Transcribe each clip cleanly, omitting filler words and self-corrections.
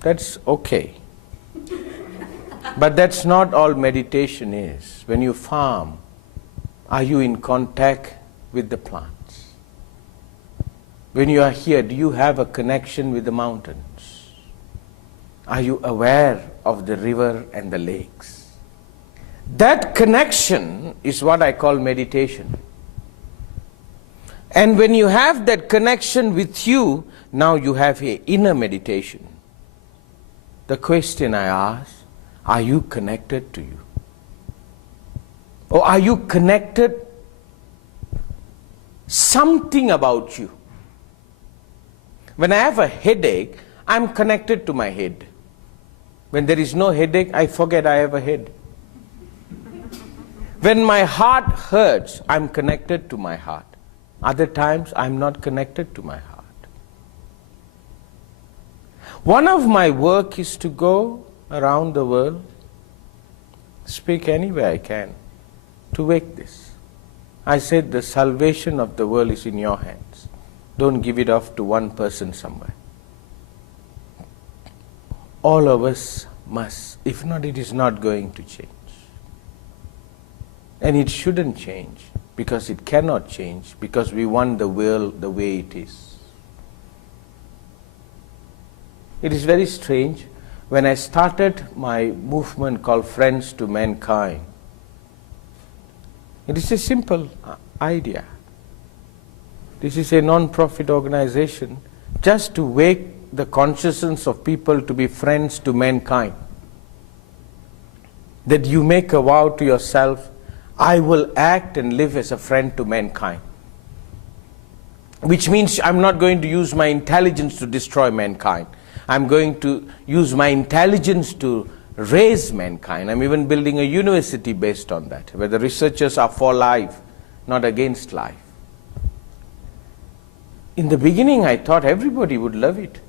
That's okay. But that's not all meditation is. When you farm, are you in contact with the plants? When you are here, do you have a connection with the mountains? Are you aware of the river and the lakes? That connection is what I call meditation. And when you have that connection with you, now you have an inner meditation. The question I ask, are you connected to you? Or are you connected something about you? When I have a headache, I'm connected to my head. When there is no headache, I forget I have a head. When my heart hurts, I'm connected to my heart. Other times, I'm not connected to my heart. One of my work is to go around the world, speak anywhere I can, to wake this. I said the salvation of the world is in your hands. Don't give it off to one person somewhere. All of us must. If not, it is not going to change. And it shouldn't change, because it cannot change, because we want the world the way it is. It is very strange. When I started my movement called Friends to Mankind, it is a simple idea. This is a non-profit organization just to wake the consciousness of people to be friends to mankind. That you make a vow to yourself, I will act and live as a friend to mankind. Which means I'm not going to use my intelligence to destroy mankind. I'm going to use my intelligence to raise mankind. I'm even building a university based on that, where the researchers are for life, not against life. In the beginning, I thought everybody would love it.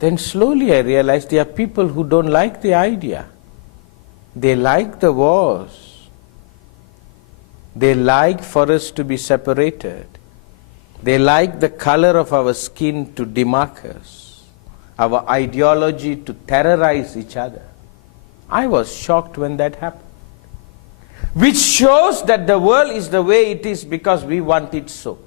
Then slowly I realized there are people who don't like the idea. They like the wars. They like for us to be separated. They like the color of our skin to demark us, our ideology to terrorize each other. I was shocked when that happened. Which shows that the world is the way it is because we want it so.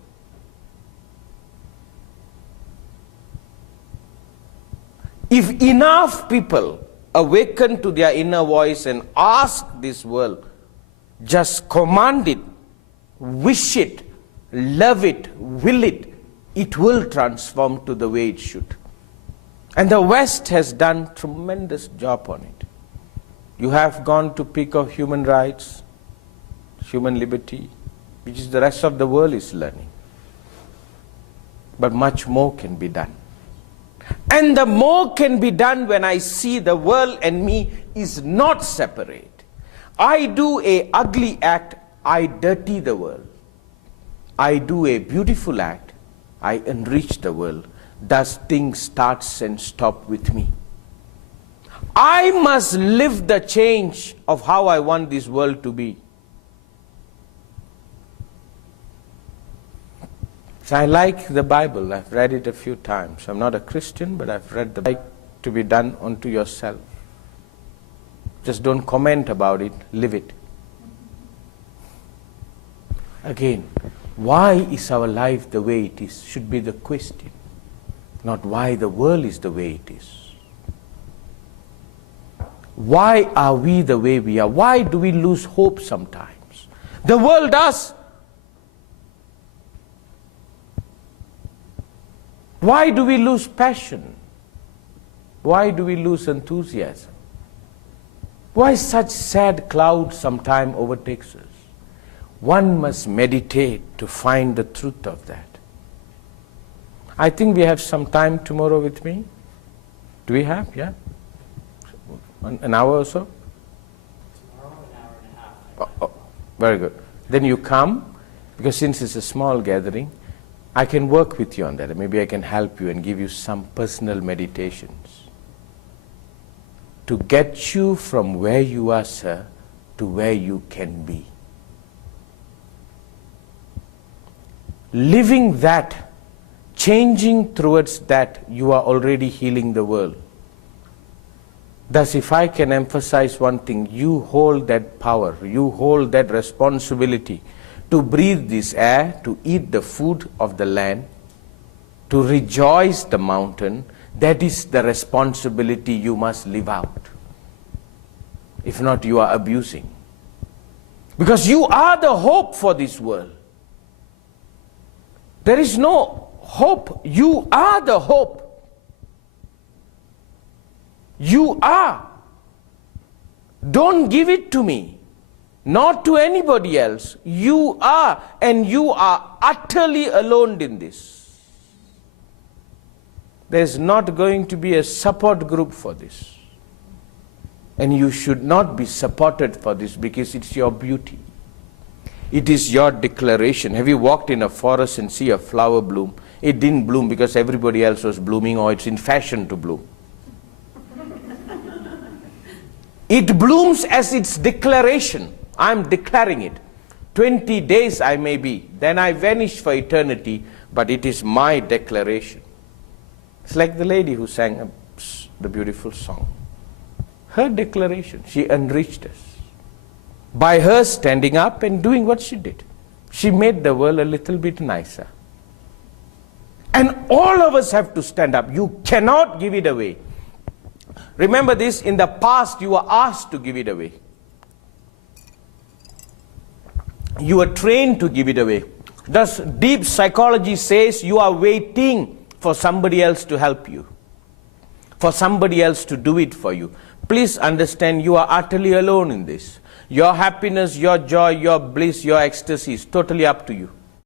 If enough people awaken to their inner voice and ask this world, just command it, wish it, love it, will it, it will transform to the way it should. And the West has done tremendous job on it. You have gone to peak of human rights, human liberty, which is the rest of the world is learning. But much more can be done. And the more can be done when I see the world and me is not separate. I do a ugly act, I dirty the world. I do a beautiful act, I enrich the world. Thus things starts and stop with me. I must live the change of how I want this world to be. So I like the Bible. I've read it a few times. I'm not a Christian, but I've read the Bible. To be done unto yourself. Just don't comment about it, live it. Again, why is our life the way it is? Should be the question. Not why the world is the way it is. Why are we the way we are? Why do we lose hope sometimes? The world does. Why do we lose passion? Why do we lose enthusiasm? Why such sad cloud sometime overtakes us? One must meditate to find the truth of that. I think we have some time tomorrow with me. Do we have? Yeah? An hour or so? Tomorrow, an hour and a half. Oh, very good. Then you come, because since it's a small gathering, I can work with you on that. Maybe I can help you and give you some personal meditations to get you from where you are, sir, to where you can be. Living that, changing towards that, you are already healing the world. Thus, if I can emphasize one thing, you hold that power, you hold that responsibility to breathe this air, to eat the food of the land, to rejoice the mountain. That is the responsibility you must live out. If not, you are abusing. Because you are the hope for this world. There is no hope. You are the hope. You are. Don't give it to me, not to anybody else. You are, and you are utterly alone in this. There's not going to be a support group for this. And you should not be supported for this because it's your beauty. It is your declaration. Have you walked in a forest and see a flower bloom? It didn't bloom because everybody else was blooming or it's in fashion to bloom. It blooms as its declaration. I'm declaring it. 20 days I may be, then I vanish for eternity, but it is my declaration. It's like the lady who sang the beautiful song. Her declaration, she enriched us. By her standing up and doing what she did, she made the world a little bit nicer. And all of us have to stand up. You cannot give it away. Remember this, in the past you were asked to give it away. You were trained to give it away. Thus, deep psychology says you are waiting for somebody else to help you, for somebody else to do it for you. Please understand, you are utterly alone in this. Your happiness, your joy, your bliss, your ecstasy is totally up to you.